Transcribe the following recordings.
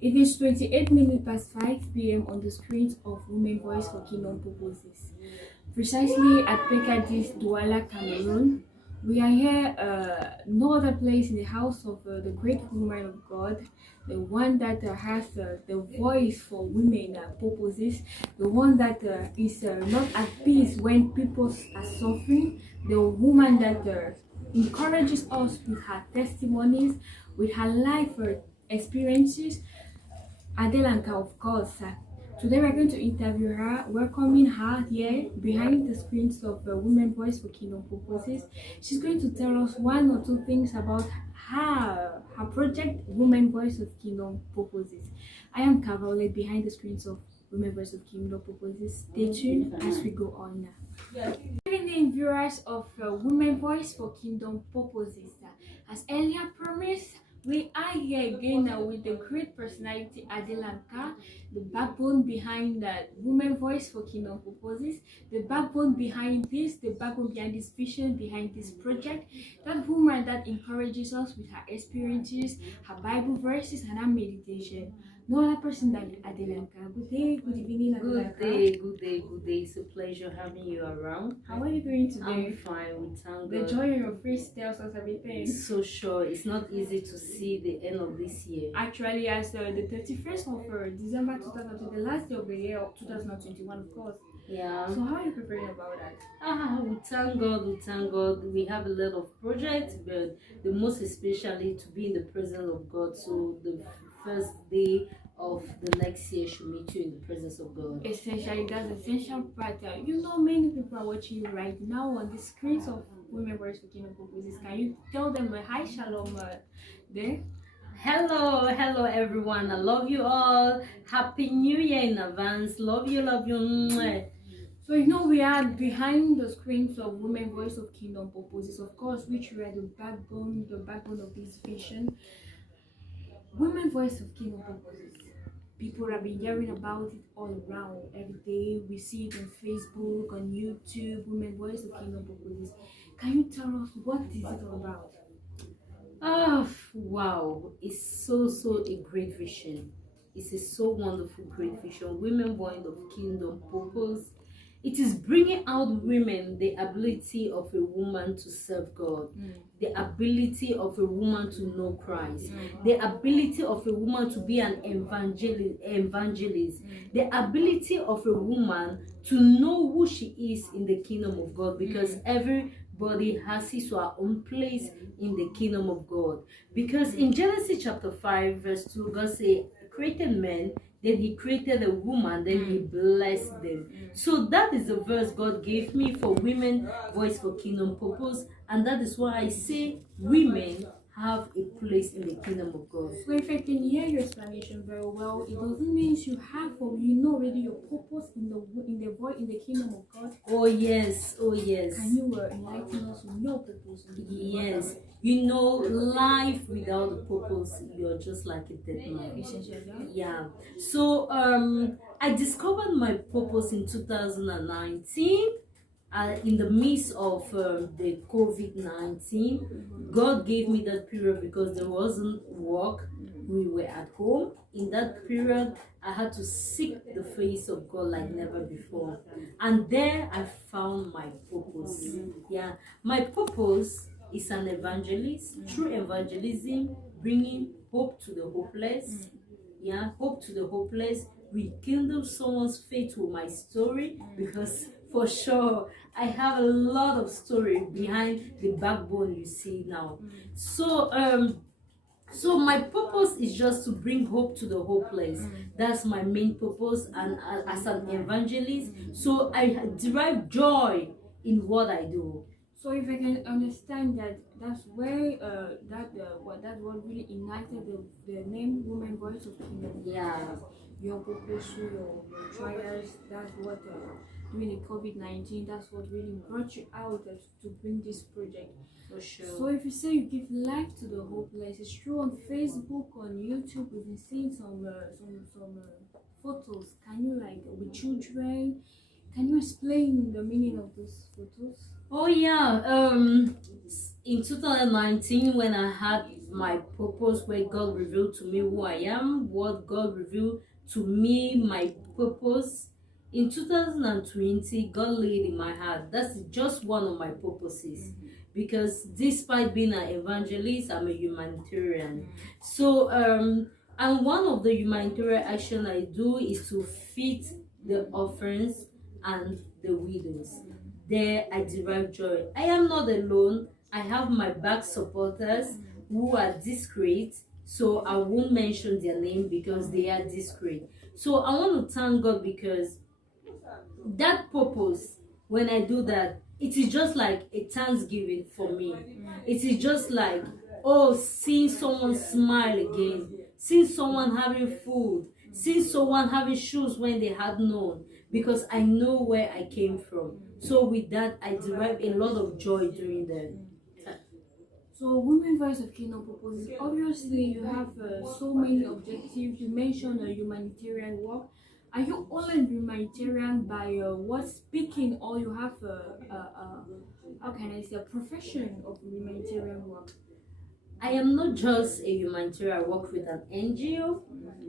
It is 28 minutes past 5 p.m. on the screens of Women Voice for Kingdom Purposes. Precisely at Pekadis, Douala, Cameroon. We are here, no other place in the house of the great woman of God, the one that has the voice for women purposes, the one that is not at peace when people are suffering, the woman that encourages us with her testimonies, with her life experiences. Adelanka, of course. Today we're going to interview her, welcoming her here behind the screens of Women Voice for Kingdom Purposes. She's going to tell us one or two things about her project, Women Voice of Kingdom Purposes. I am Caroline behind the screens of Women Voice of Kingdom Purposes. Stay tuned as we go on. Good evening, viewers of Women Voice for Kingdom Purposes. As earlier promised, we are here again with the great personality Adelanka, the backbone behind that Women Voice for Kingdom Purposes, the backbone behind this, the backbone behind this vision, behind this project, that woman that encourages us with her experiences, her Bible verses, and her meditation. No other person than Adelanka. Good day, good evening, Adelanka. Good day. It's a pleasure having you around. How are you doing today? I'm fine, we thank The God. joy on your face tells us everything. So sure, it's not easy to see the end of this year. Actually, as the 31st of December 2020, the last day of the year of 2021, of course. Yeah. So how are you preparing about that? We thank God. We have a lot of projects, but the most especially to be in the presence of God. So the first day of the next year should meet you in the presence of God. Essentially, that's the essential part. Many people are watching you right now on the screens of Women Voice for Kingdom Purposes. Can you tell them a hi, shalom there? Hello everyone. I love you all. Happy New Year in advance. Love you. So we are behind the screens of Women Voice of Kingdom Purposes, of course, which we are the backbone of this vision. Women Voice of Kingdom Purposes. People have been hearing about it all around. Every day we see it on Facebook, on YouTube, Women Voice of Kingdom Purposes. Can you tell us what is it all about? Oh wow, it's so a great vision. It's a so wonderful great vision. Women born of Kingdom Purpose. It is bringing out women the ability of a woman to serve God, the ability of a woman to know Christ, the ability of a woman to be an evangelist, the ability of a woman to know who she is in the kingdom of God, because everybody has his or her own place in the kingdom of God. Because in Genesis chapter 5 verse 2, God said, created men, then he created a woman, then he blessed them. So that is the verse God gave me for Women Voice for Kingdom Purpose, and that is why I say women have a place in the kingdom of God. So if I can hear your explanation very well, it doesn't mean you have or you know already your purpose in the kingdom of God. Oh yes. Can you enlighten us on your purpose? Yes. You know, life without a purpose, you're just like a dead man. Yeah. So I discovered my purpose in 2019. In the midst of the COVID-19, God gave me that period because there wasn't work. We were at home. In that period, I had to seek the face of God like never before. And there I found my purpose. Yeah, my purpose is an evangelist. Through evangelism, bringing hope to the hopeless. Yeah, hope to the hopeless. Rekindle someone's faith with my story, because for sure I have a lot of story behind the backbone you see now. So my purpose is just to bring hope to the hopeless. That's my main purpose, and as an evangelist, so I derive joy in what I do. So if I can understand that, that's where that what really ignited the name Women Voice of Kingdom. Yeah. Your purpose, your trials. That's what during the COVID-19. That's what really brought you out to bring this project. For sure. So if you say you give life to the hopeless, it's true. On Facebook, on YouTube, we've been seeing some photos. Can you with children? Can you explain the meaning of those photos? Oh yeah, in 2019 when I had my purpose, where God revealed to me who I am, what God revealed to me my purpose. In 2020, God laid in my heart. That's just one of my purposes. Because despite being an evangelist, I'm a humanitarian. So and one of the humanitarian action I do is to feed the orphans and the widows. There I derive joy. I am not alone. I have my back supporters who are discreet, so I won't mention their name because they are discreet. So I want to thank God because that purpose, when I do that, it is just like a thanksgiving for me. It is just like, oh, seeing someone smile again, seeing someone having food, seeing someone having shoes when they had none, because I know where I came from. So with that, I derive a lot of joy during that. So, Women Voice of Kingdom Purposes, obviously, you have so many objectives. You mentioned humanitarian work. Are you only humanitarian by what speaking, or you have how can I say, a profession of humanitarian work? I am not just a humanitarian. I work with an NGO.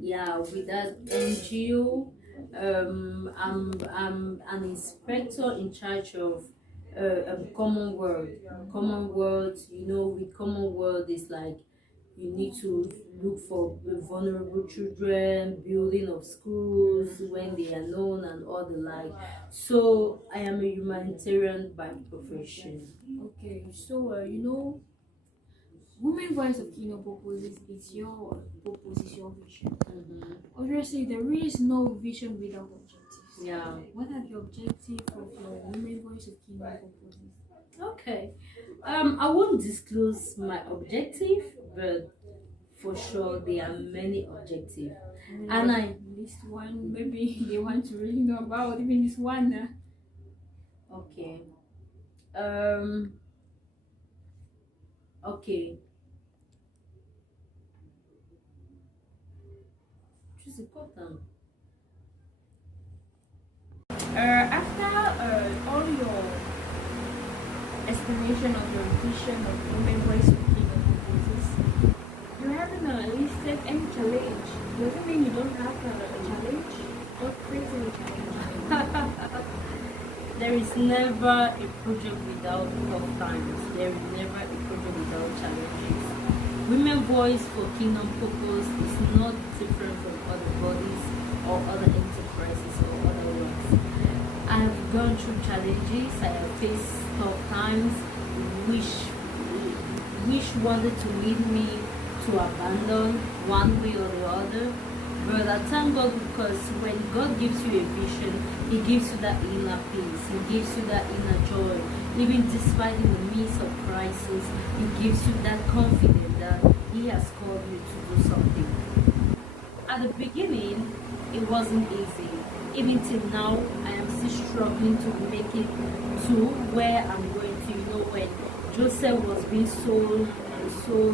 Yeah, with that NGO, I'm an inspector in charge of Commonwealth. Commonwealth, with Commonwealth is like you need to look for vulnerable children, building of schools when they are known, and all the like. So I am a humanitarian by profession. Okay, so Women Voice of Kingdom Purposes is your purpose, is your vision. Mhm. Obviously, there is no vision without objectives. Yeah. What are the objectives of your Women Voice of Kingdom Purposes? Okay. I won't disclose my objective, but for sure there are many objectives. And I list one, maybe they want to really know about even this one. okay. Um okay. Choose important. After all your explanation of your vision of Women Voice of Kingdom Purposes, you haven't listed any challenge. Doesn't mean you don't have a challenge. What brings any challenge? There is never a project without tough times. There is never a project without challenges. Women Voice for Kingdom Purpose is not different from other bodies or other enterprises or other works. I have gone through challenges. I have faced tough times, which wanted to lead me to abandon one way or the other. But I thank God because when God gives you a vision, He gives you that inner peace, He gives you that inner joy. Even despite in the midst of crisis, He gives you that confidence that He has called you to do something. At the beginning, it wasn't easy. Even till now, I am still struggling to make it to where I'm going to. When Joseph was being sold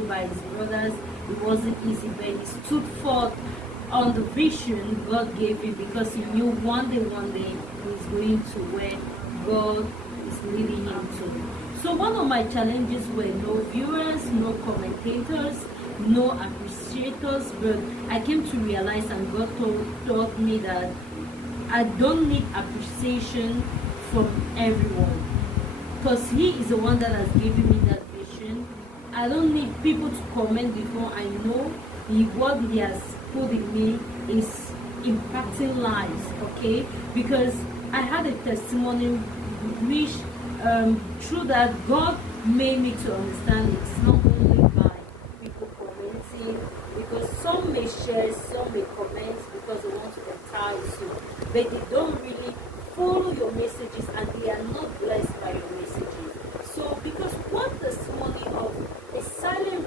by his brothers, it wasn't easy, but he stood forth on the vision God gave him because he knew one day he's going to where God is leading him to. So one of my challenges were no viewers, no commentators, no appreciators, but I came to realize, and God taught me that I don't need appreciation from everyone because He is the one that has given me that vision. I don't need people to comment before I know what He has put in me is impacting lives, okay? Because I had a testimony which through that God made me to understand it's not only by people commenting, because some may share, some may comment because they want to entice you, but they don't really follow your messages and they are not blessed by your messages. So because one testimony of a silent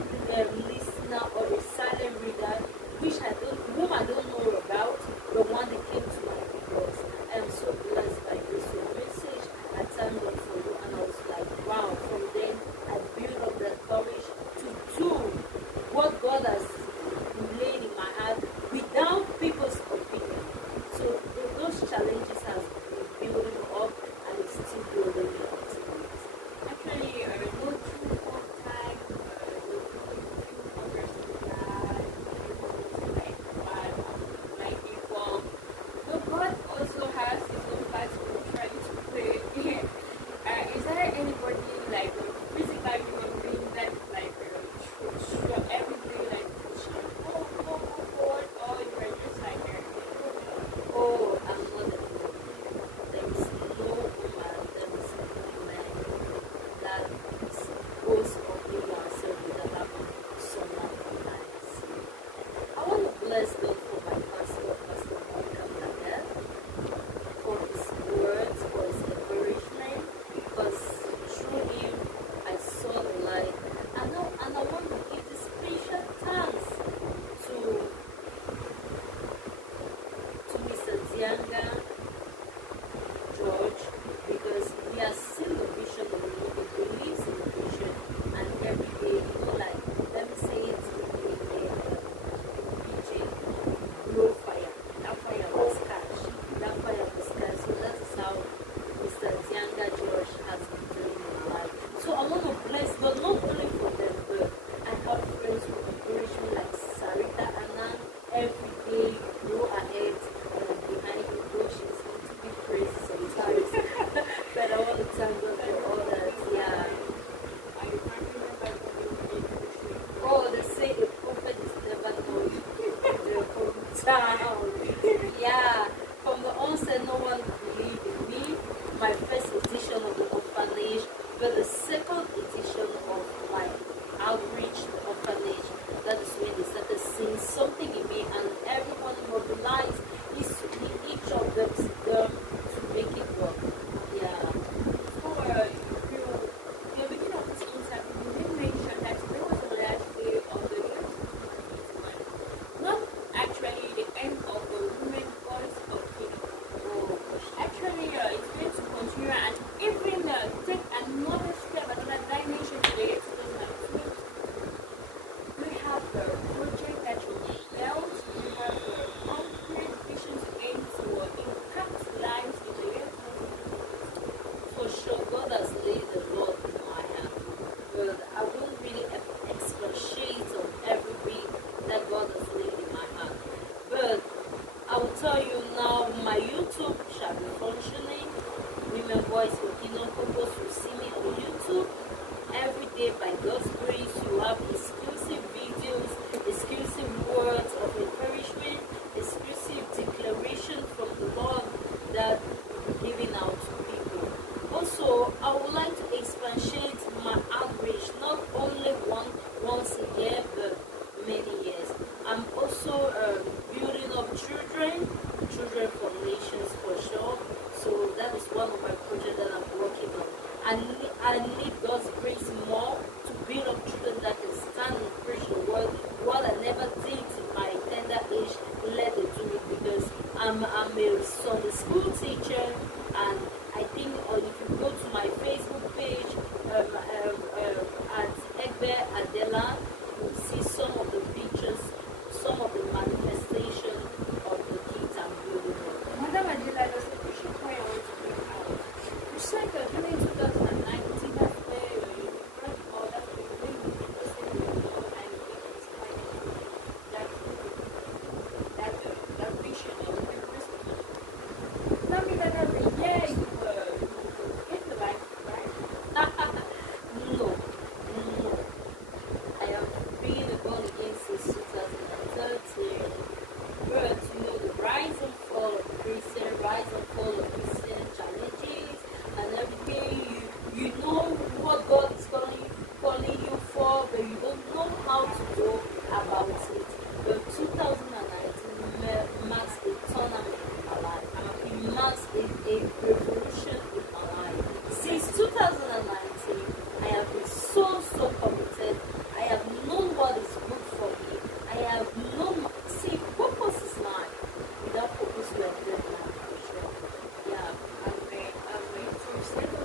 listener or a silent reader whom I don't know about, the one that came to my videos, I am so blessed by this your message. I thank God for you, and I was like, wow. From then I built up that courage to do what God has laid in my heart without people's opinion. So those challenges have been building up and it's still building. bless God for my pastor, Pastor Malcolm Ladell, for his words, for his encouragement, because through him I saw the light. And I want to give this special thanks to Mr. Dianga George, because he has seen the vision of the Lord, he believes in the vision, and every day, like, let me say it in PJ, blow fire. That fire was catch. That fire was catch. So that is how Mr. Dianga George has been doing in my life. So I want to bless God, not only for them, but I have friends who encourage me, like Sarita Anand. Every day, go ahead, behind you, go, she's into big praise sometimes. But I want to thank God for all that. Yeah. Oh, they say a prophet is never known their hometown. Yeah. From the onset, no one believed in me. My first edition of the orphanage, but the second edition of my outreach, the orphanage, that is when they started seeing something in me, and everyone mobilized each of them to make it work. Yeah. So, you beginning of this interview, you did mention that there was a last day of the year, not actually the end of the women's voice of Kingdom. Oh, Actually, it's going to continue and even take another step, another dimension to the year 2020. We have a project that you built, we have a concrete vision to aim to impact lives in the year 2020. for sure, God has laid the Lord in my hand, but I won't really expatiate on everything that God has laid in my hand. But I will tell you now, my YouTube shall be functioning. Women Voice for Kingdom Purpose, you see me on YouTube. Every day, by God's grace, you have exclusive videos, exclusive words of encouragement, exclusive declaration from the Lord that we're giving out to people. Also, I would like to expatiate my outreach, not only once a year, but many years. I'm also building up children for nations for sure. So that is one of my projects that I'm working on. I need God's grace more to build up children that can stand and preach the word. What I never did in my tender age, let them do it, because I'm a Sunday school teacher, and I think if you go to my Facebook page at Egbe Adela, you'll see some of the pictures, some of the manifestation of the kids I'm building up. Madam Adela, there's a crucial point I want to bring out. You said that during 2019, that's where you brought all that you bring the person you know and you inspired that vision and you can respond. Tell me that every year you get the life, right? No. I have been born again since 2013. But the rise and fall of Christian, rise and fall of Christian challenges and everything. You know what God is calling you for, but you don't know how to go about it. But 2019 marks a tournament in my life. It marks a revolution in my life. Since 2019, I have been so committed. I have known what is good for me. I have known, see, purpose is mine. Without purpose, we are dead man, for sure. Yeah. So you said you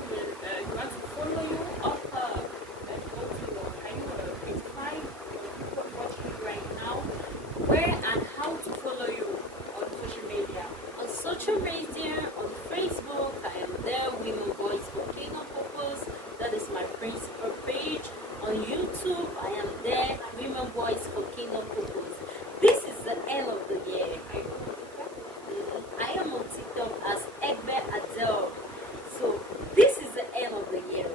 want to follow you up and go to your, can you identify people watching right now, where and how to follow you on social media? On social media, on Facebook, I am there, Women Voice for Kingdom Purpose. That is my principal page. On YouTube, I am there, Women Voice for Kingdom Purpose. This is the end of the year. I am on TikTok as Egbe Adele. So this is the end of the year.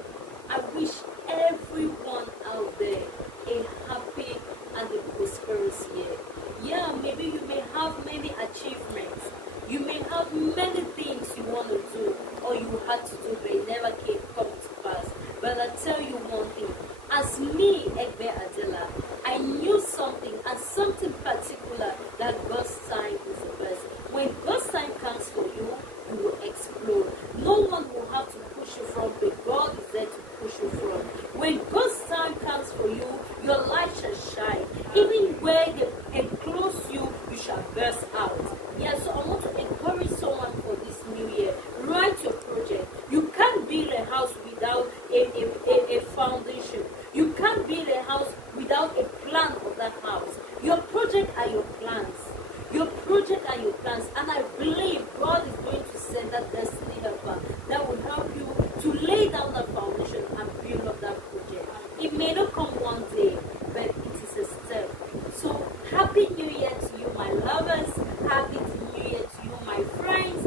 I wish everyone out there a happy and a prosperous year. Yeah, maybe you may have many achievements. You may have many things you want to do or you had to do, but it never came come to pass. But I tell you one thing, as me, Egbe Adela, I knew something, and something particular that God's time is the best. When God's time comes for you, you will explode. No one will have to push you from, but God is there to push you from. When God's time comes for you, your light shall shine. Even where they enclose you, you shall burst out. Yeah, so I want to encourage someone for this new year. Write your project. You can't build a house without a foundation. You can't build a house without a plan of that house. Your project are your plans. Your project are your plans. And I believe God is going to send that destiny helper that will help you to lay down that foundation and build up that project. It may not come one day, but it is a step. So happy new year to you, my lovers. Happy new year to you, my friends.